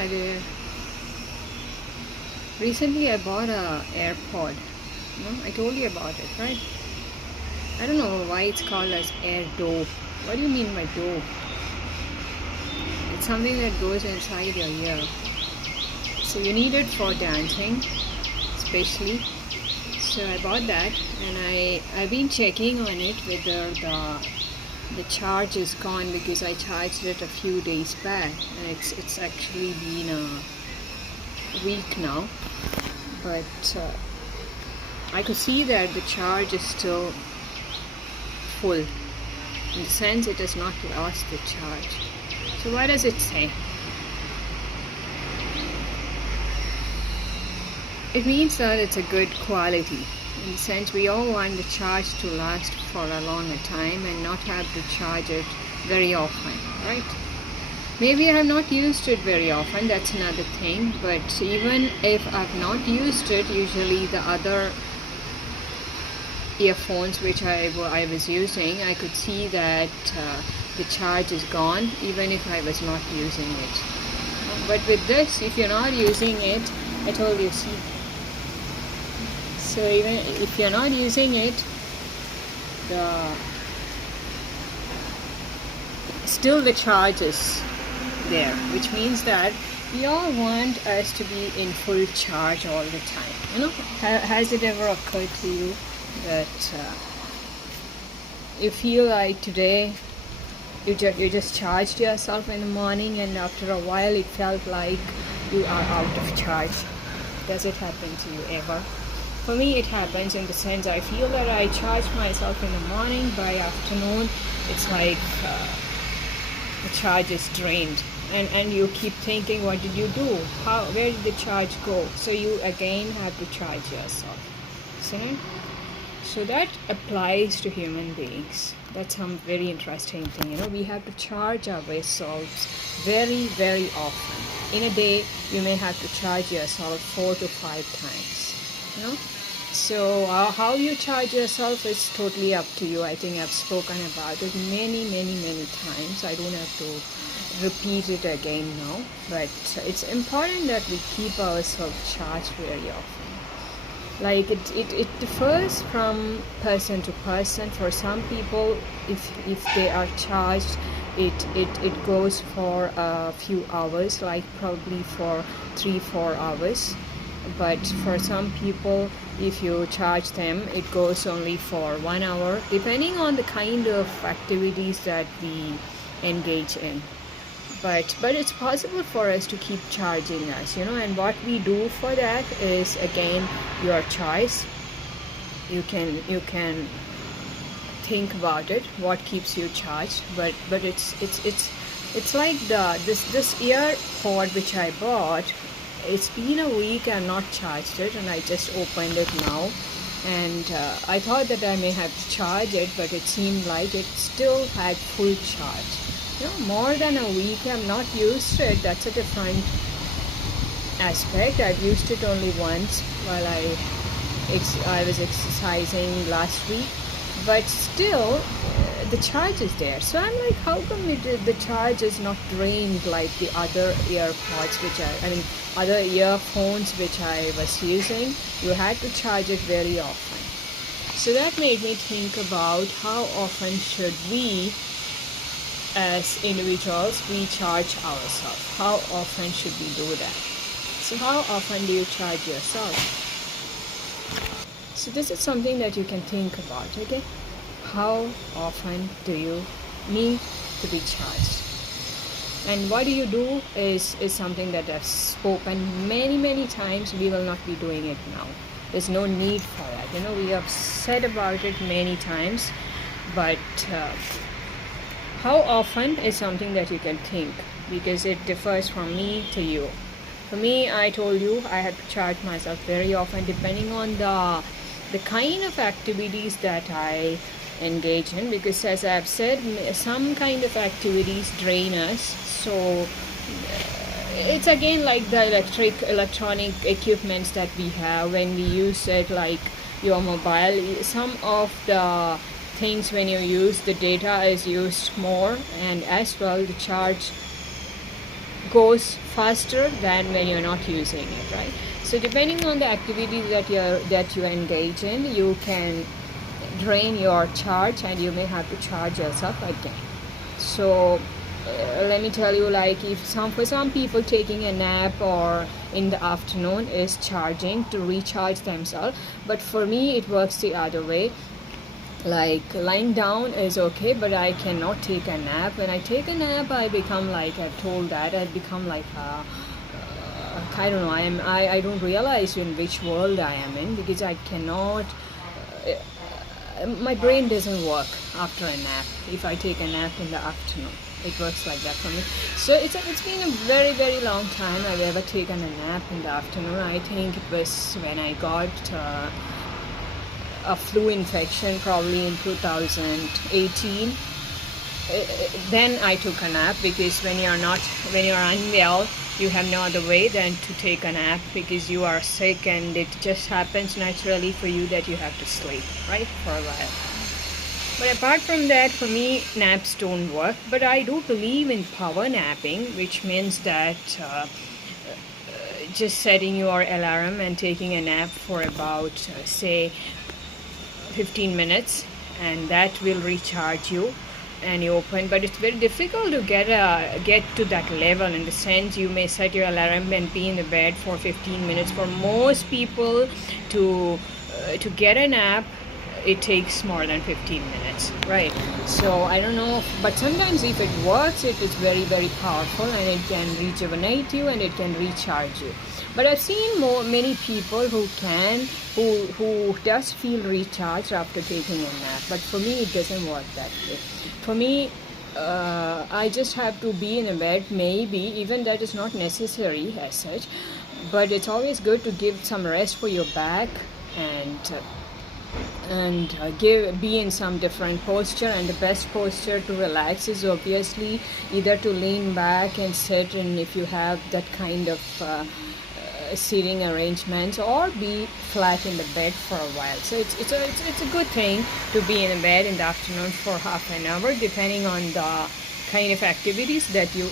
Hi there. Recently I bought a AirPod. No, I told you about it, right? I don't know why it's called as air dope. What do you mean by dope? It's something that goes inside your ear. So you need it for dancing, especially. So I bought that, and I've been checking on it whether the charge is gone, because I charged it a few days back, and it's actually been a week now. But I could see that the charge is still full. In the sense, it has not lost the charge. So what does it say? It means that it's a good quality. In the sense, we all want the charge to last for a longer time and not have to charge it very often, right? Maybe I have not used it very often, that's another thing. But even if I've not used it, usually the other earphones which I was using, I could see that the charge is gone even if I was not using it. But with this, if you're not using it, I told you, see. So even if you're not using it, still the charge is there, which means that we all want us to be in full charge all the time. You know, has it ever occurred to you that you feel like today you just charged yourself in the morning, and after a while it felt like you are out of charge? Does it happen to you ever? For me, it happens in the sense I feel that I charge myself in the morning. By afternoon, it's like the charge is drained, and you keep thinking, what did you do? Where did the charge go? So you again have to charge yourself. See? So that applies to human beings. That's some very interesting thing. You know, we have to charge ourselves very, very often. In a day, you may have to charge yourself 4 to 5 times. You know, so how you charge yourself is totally up to you. I think I've spoken about it many times. I don't have to repeat it again now, but it's important that we keep ourselves charged very often. Like it differs from person to person. For some people, if they are charged, it goes for a few hours, like probably for 3-4 hours. But for some people, if you charge them, it goes only for 1 hour, depending on the kind of activities that we engage in. But it's possible for us to keep charging us, you know, and what we do for that is again your choice. You can think about it, what keeps you charged. But it's like this ear pod which I bought. It's been a week and not charged it, and I just opened it now, and I thought that I may have to charge it, but it seemed like it still had full charge. You know, more than a week I've not used it. That's a different aspect. I've used it only once while I was exercising last week, but still the charge is there. So I'm like, how come the charge is not drained like the other earpods other earphones which I was using? You had to charge it very often. So that made me think about how often should we as individuals recharge ourselves. How often should we do that? So how often do you charge yourself? So this is something that you can think about, okay? How often do you need to be charged? And what do you do is something that I've spoken many times. We will not be doing it now. There's no need for that. You know, we have said about it many times, but how often is something that you can think, because it differs from me to you. For me, I told you I had to charge myself very often, depending on the kind of activities that I engage in, because as I've said, some kind of activities drain us. So it's again like the electronic equipments that we have when we use it, like your mobile. Some of the things, when you use, the data is used more, and as well the charge goes faster than when you're not using it, right? So depending on the activities that you engage in, you can drain your charge and you may have to charge yourself again. So let me tell you, like, if for some people taking a nap or in the afternoon is charging to recharge themselves, but for me it works the other way. Like, lying down is okay, but I cannot take a nap. When I take a nap, I become like, I've told that, I become like I don't know, I don't realize in which world I am in, because I cannot my brain doesn't work after a nap if I take a nap in the afternoon. It works like that for me. So it's been a very, very long time I've ever taken a nap in the afternoon. I think it was when I got a flu infection, probably in 2018. Then I took a nap, because when you're unwell, you have no other way than to take a nap, because you are sick and it just happens naturally for you that you have to sleep, right, for a while. But apart from that, for me, naps don't work. But I do believe in power napping, which means that just setting your alarm and taking a nap for about, say, 15 minutes, and that will recharge you and you open. But it's very difficult to get to that level, in the sense you may set your alarm and be in the bed for 15 minutes. For most people to get a nap, it takes more than 15 minutes, right? So I don't know, but sometimes if it works, it is very, very powerful, and it can rejuvenate you and it can recharge you. But I've seen many people who does feel recharged after taking a nap. But for me, it doesn't work that way. For me, I just have to be in a bed, maybe, even that is not necessary as such, but it's always good to give some rest for your back, and be in some different posture. And the best posture to relax is obviously either to lean back and sit, and if you have that kind of seating arrangements, or be flat in the bed for a while. So it's a good thing to be in a bed in the afternoon for half an hour, depending on the kind of activities that you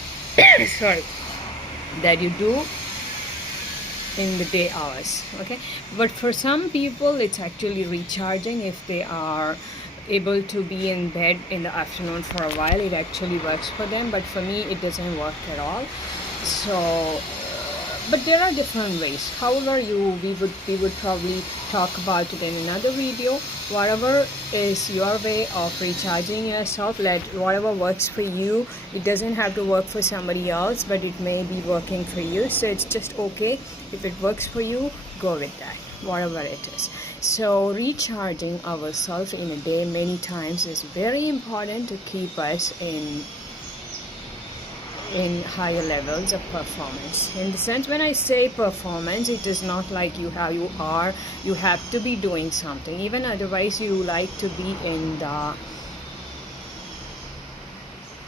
that you do in the day hours. Okay, but for some people it's actually recharging if they are able to be in bed in the afternoon for a while. It actually works for them, but for me it doesn't work at all. So but there are different ways. However, we would probably talk about it in another video. Whatever is your way of recharging yourself, let whatever works for you. It doesn't have to work for somebody else, but it may be working for you. So it's just okay. If it works for you, go with that, whatever it is. So recharging ourselves in a day many times is very important to keep us in higher levels of performance. In the sense, when I say performance, it is not like you have to be doing something. Even otherwise, you like to be in the,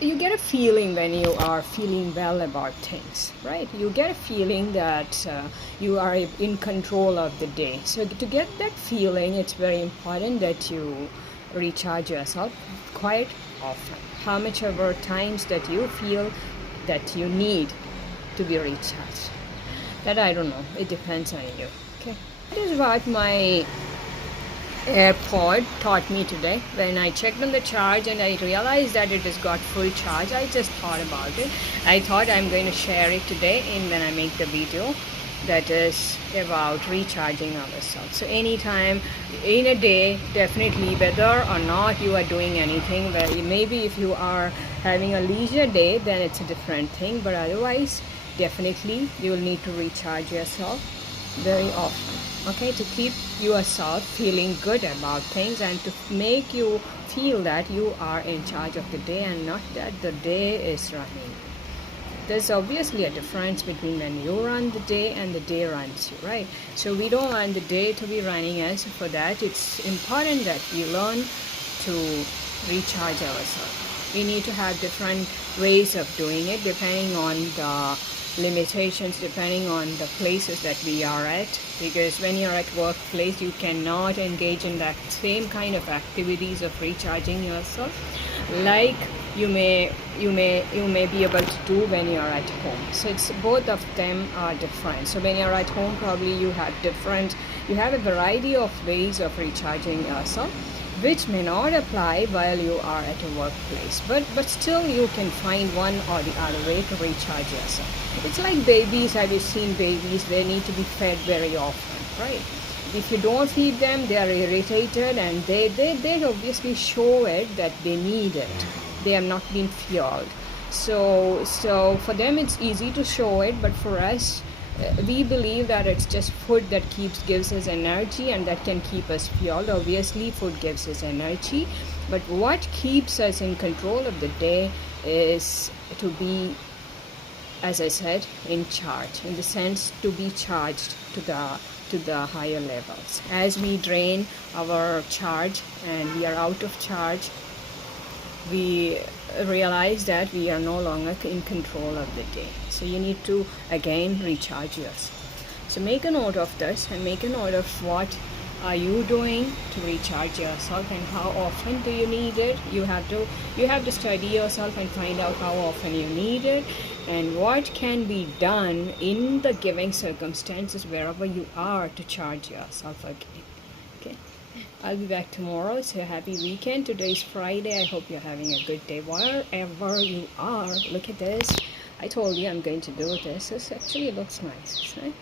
you get a feeling when you are feeling well about things, right? You get a feeling that you are in control of the day. So to get that feeling, it's very important that you recharge yourself quite often. How much ever times that you feel that you need to be recharged, that I don't know, it depends on you. Okay, that is what my AirPod taught me today. When I checked on the charge and I realized that it has got full charge, I just thought about it. I thought I'm going to share it today when I make the video that is about recharging ourselves. So anytime in a day, definitely, whether or not you are doing anything, maybe if you are having a leisure day, then it's a different thing, but otherwise definitely you will need to recharge yourself very often, okay, to keep yourself feeling good about things and to make you feel that you are in charge of the day and not that the day is running. There's obviously a difference between when you run the day and the day runs you, right? So we don't want the day to be running us. For that, it's important that we learn to recharge ourselves. We need to have different ways of doing it depending on the limitations, depending on the places that we are at, because when you're at workplace, you cannot engage in that same kind of activities of recharging yourself like you may be able to do when you're at home. So it's both of them are different. So when you're at home, probably you have a variety of ways of recharging yourself, which may not apply while you are at a workplace, but still you can find one or the other way to recharge yourself. It's like babies. Have you seen babies? They need to be fed very often, right? If you don't feed them, they are irritated, and they obviously show it that they need it. They have not been fueled. So for them it's easy to show it, but for us, we believe that it's just food that gives us energy, and that can keep us fueled. Obviously food gives us energy, but what keeps us in control of the day is to be, as I said, in charge, in the sense to be charged to the higher levels. As we drain our charge and we are out of charge, we realize that we are no longer in control of the day. So you need to again recharge yourself. So make a note of this, and make a note of what are you doing to recharge yourself, and how often do you need it. You have to study yourself and find out how often you need it, and what can be done in the given circumstances wherever you are to charge yourself again. Okay, I'll be back tomorrow. So happy weekend. Today is Friday. I hope you're having a good day wherever you are. Look at this. I told you I'm going to do this. This actually looks nice, right?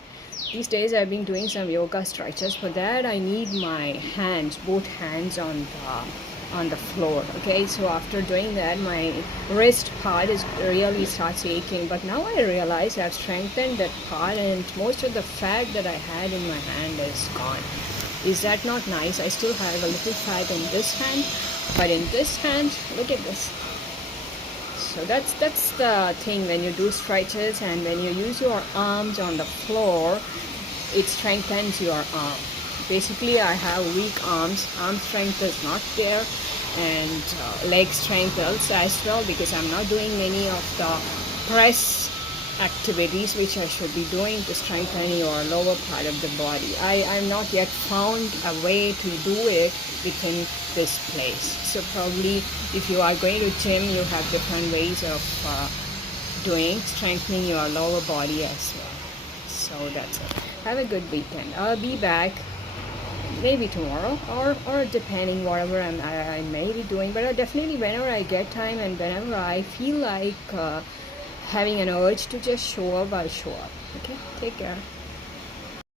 These days I've been doing some yoga stretches. For that I need my hands, both hands on the floor. Okay, so after doing that, my wrist part is really starts aching. But now I realize I've strengthened that part, and most of the fat that I had in my hand is gone. Is that not nice? I still have a little fat in this hand, but in this hand, look at this. So that's the thing. When you do stretches and when you use your arms on the floor, it strengthens your arm. Basically I have weak arm strength is not there, and leg strength also as well, because I'm not doing many of the press activities which I should be doing to strengthen your lower part of the body. I'm not yet found a way to do it within this place. So probably if you are going to gym, you have different ways of strengthening your lower body as well. So that's it. Have a good weekend. I'll be back maybe tomorrow, or depending whatever I may be doing, but definitely whenever I get time and whenever I feel like having an urge to just show up, I'll show up. Okay, take care.